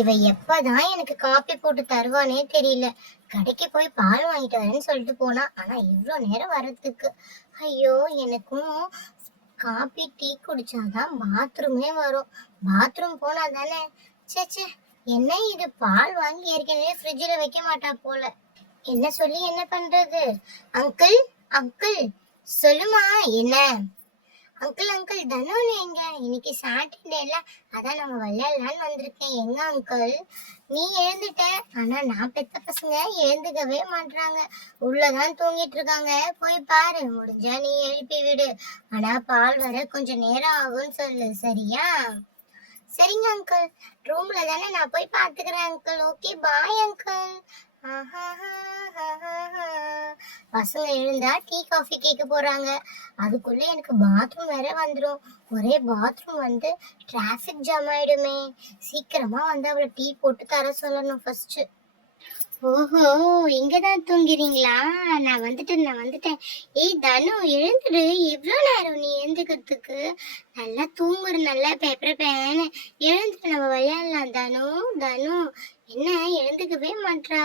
இவ எப்பதான் எனக்கு காப்பி போட்டு தருவானே தெரியல. கடைக்கு போய் பால் வாங்கிட்டு வரேன்னு சொல்லிட்டு போனா, ஆனா இவ்ளோ நேரம் வர்றதுக்கு. ஐயோ! எனக்கும் காப்பி டீ குடிச்சாதான் பாத்ரூமே வரும். பாத்ரூம் போனா தானே. ச்சே, என்ன இது, பால் வாங்கி ஏற்கனவே ஃப்ரிட்ஜில் வைக்க மாட்டா போல. என்ன சொல்லி என்ன பண்றது? அங்கிள், அங்கிள், சொல்லுமா. என்ன? அங்கிள் தனு எங்க? இன்னைக்கு சாட்டர்டேல, அதான் நம்ம விளையாடலான்னு வந்திருக்கேன். எங்க அங்கிள்? நீ எழுந்துட்ட, ஆனா நான் பெத்த பசங்க எழுந்துக்கவே மாட்றாங்க. உள்ளதான் தூங்கிட்டு இருக்காங்க. போய் பாரு, முடிஞ்சா நீ எழுப்பி விடு. ஆனா பால் வர கொஞ்சம் நேரம் ஆகும்னு சொல்லு, சரியா? சரிங்க அங்கிள், ரூம்ல தானே, நான் போய் பாத்துக்கிறேன் அங்கிள். Okay, bye uncle. பசங்க எழுந்தா டீ காஃபி கேட்க போறாங்க. அதுக்குள்ள எனக்கு பாத்ரூம் வேற வந்துடும். ஒரே பாத்ரூம் வந்து டிராஃபிக் ஜாம் ஆயிடுமே. சீக்கிரமா வந்து அவளை டீ போட்டு தர சொல்லணும் ஃபர்ஸ்ட். ஓஹோ, இங்கதான் தூங்கிறீங்களா? நான் வந்துட்டேன். ஏய் தனு, எழுந்துடு. எவ்வளவு நேரம் நீ எழுந்துக்கிறதுக்கு? நல்லா தூங்குற, நல்லா பேப்பர் பேன். எழுந்துட்டு நம்ம விளையாடலாம். தனு என்ன எழுந்துக்கவே மாட்றா?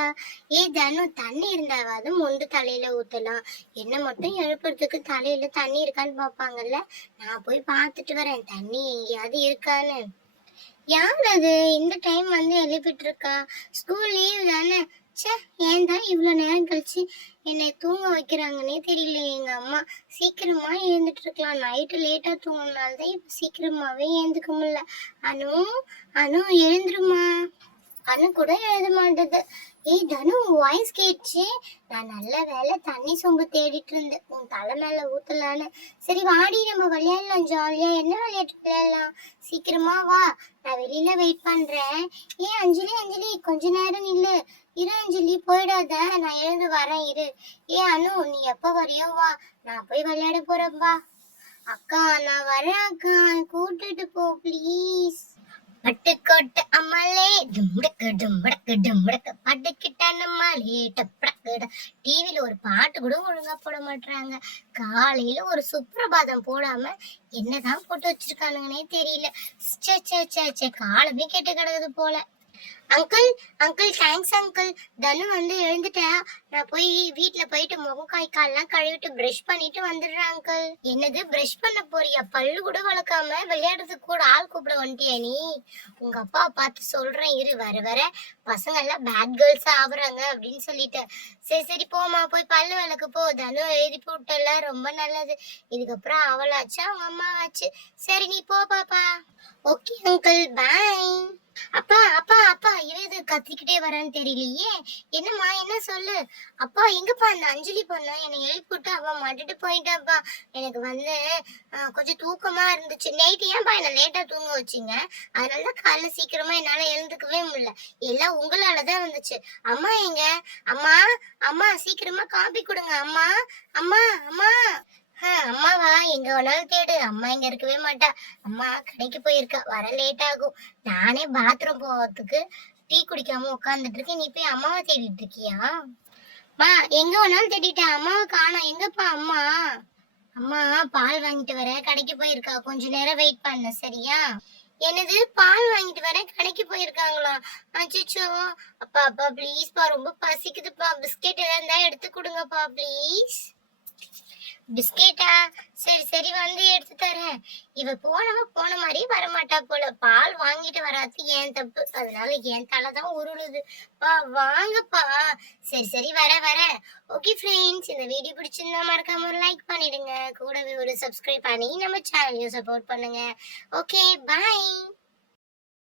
ஏய் தனு, தண்ணி இருந்தாவது மொண்டு தலையில ஊத்தலாம். என்ன மட்டும் எழுப்புறதுக்கு தலையில தண்ணி இருக்கான்னு பாப்பாங்கல்ல. நான் போய் பார்த்துட்டு வரேன் தண்ணி எங்கேயாவது இருக்கான்னு. யார் அது இந்த டைம் வந்து எழுப்பிட்டு இருக்கா? ஸ்கூல் லீவ் தானே. ச்சே, ஏன் தான் இவ்வளோ நேரம் கழிச்சு என்னை தூங்க வைக்கிறாங்கன்னே தெரியல. எங்க அம்மா சீக்கிரமா எழுந்துட்டு இருக்கலாம். நைட்டு லேட்டா தூங்கினால்தான் இப்ப சீக்கிரமாவே எழுந்துக்க முடியல. அனு, அனு எழுந்துருமா. அனு கூட எழுத மாட்டேது. ஏய் தனு, வாய்ஸ் கேட்டுச்சு. நான் நல்ல வேலை தண்ணி சொம்பு தேடிட்டு இருந்தேன், உன் தலை மேல ஊத்தலான்னு. சரி வாடி, நம்ம விளையாடலாம் ஜாலியா. என்ன விளையாட்டு விளையாடலாம்? சீக்கிரமா வா, நான் வெளியில வெயிட் பண்றேன். ஏன் அஞ்சலி கொஞ்ச நேரம் நில்லு. இரு அஞ்சலி, போயிடாத, நான் எழுந்து வரேன் இரு. ஏ அனு, நீ எப்ப வரையோ வா, நான் போய் விளையாட போறேன் வா. அக்கா நான் வரேன் அக்கா, கூட்டிட்டு போ ப்ளீஸ். பட்டுக்கோட்டை அம்மாளே, டும்டக்கு டும்படக்கு டும்படக்கு, பட்டுக்கிட்ட நம்மளே டப்படக்கு. டிவில ஒரு பாட்டு கூட ஒழுங்கா போட மாட்டாங்க. காலையில ஒரு சுப்ரபாதம் போடாம என்னதான் போட்டு வச்சிருக்கானுங்கன்னே தெரியல. காலமே கெட்டு கிடக்குது போல. Uncle, thanks uncle. தனு வந்து எழுந்துட்டா. நான் போய் வீட்டுல போயிட்டு முகம் காய் கால்லாம் கழுவிட்டு பிரஷ் பண்ணிட்டு வந்துடுறேன் அங்கிள். என்னது, பிரஷ் பண்ண போறியா? பல்லு கூட வளர்க்காம விளையாடுறதுக்கு கூட ஆள் கூப்பிட வந்துட்டியா நீ? உங்க அப்பா பார்த்து சொல்றேன் இரு, வர பசங்க எல்லாம் பேட் கேர்ள்ஸா ஆகுறாங்க அப்படின்னு சொல்லிட்டு. சரி போமா, போய் பல்லு விளக்கு போ. தனு எழுதி விட்டல, ரொம்ப நல்லது. இதுக்கப்புறம் அவளாச்சு அவங்க அம்மாவாச்சு. சரி நீ போ பாப்பா. ஓகே அங்கிள், பாய். அப்பா இது கத்திக்கிட்டே வரான்னு தெரியலையே. என்னம்மா, என்ன சொல்லு. அப்பா எங்கப்பா அந்த அஞ்சலி பொண்ணு என்னை எழுப்பிட்டு அவ மாட்டிட்டு போயிட்டாப்பா. எனக்கு வந்து கொஞ்சம் தூக்கமா இருந்துச்சு. நைட்டு ஏன்பா என்ன லேட்டா தூங்க வச்சிங்க? அதனாலதான் காலைல சீக்கிரமா என்னால எழுந்துக்கவே முடியல. எல்லாம் உங்களாலதான் வந்துச்சு. அம்மா எங்க? அம்மா, அம்மா சீக்கிரமா காபி கொடுங்க. அம்மா, அம்மா, அம்மா. அம்மாவா? எங்க வேணாலும் தேடு, அம்மா இங்க இருக்கவே மாட்டா. அம்மா கடைக்கு போயிருக்கா, வர லேட் ஆகும். நானே பாத்ரூம் போறதுக்கு டீ குடிக்காம உட்காந்துட்டு இருக்கேன், நீ போய் அம்மாவை தேடிட்டு இருக்கியா? மா, எங்க வேணாலும் தேடிட்டேன், அம்மாவை காணோம். எங்கப்பா அம்மா? அம்மா பால் வாங்கிட்டு வர கடைக்கு போயிருக்கா, கொஞ்ச நேரம் வெயிட் பண்ண, சரியா? என்னது, பால் வாங்கிட்டு வர கடைக்கு போயிருக்காங்களா? அச்சோ. அப்பா ப்ளீஸ்ப்பா, ரொம்ப பசிக்குதுப்பா. பிஸ்கெட் ஏதாவது இருந்தா எடுத்து கொடுங்கப்பா ப்ளீஸ். பிஸ்கெட்டா? சரி வந்து எடுத்து தரேன். இவ போன மாதிரி வரமாட்டா போல. பால் வாங்கிட்டு வராது ஏன் தப்பு, அதனால என் தலைதான் உருளுது. வாங்கப்பா. சரி வர. ஓகே ஃப்ரெண்ட்ஸ், இந்த வீடியோ பிடிச்சிருந்தா மறக்காம ஒரு லைக் பண்ணிடுங்க. கூடவே ஒரு சப்ஸ்கிரைப் பண்ணி நம்ம சேனலையும் சப்போர்ட் பண்ணுங்க. ஓகே, பாய்.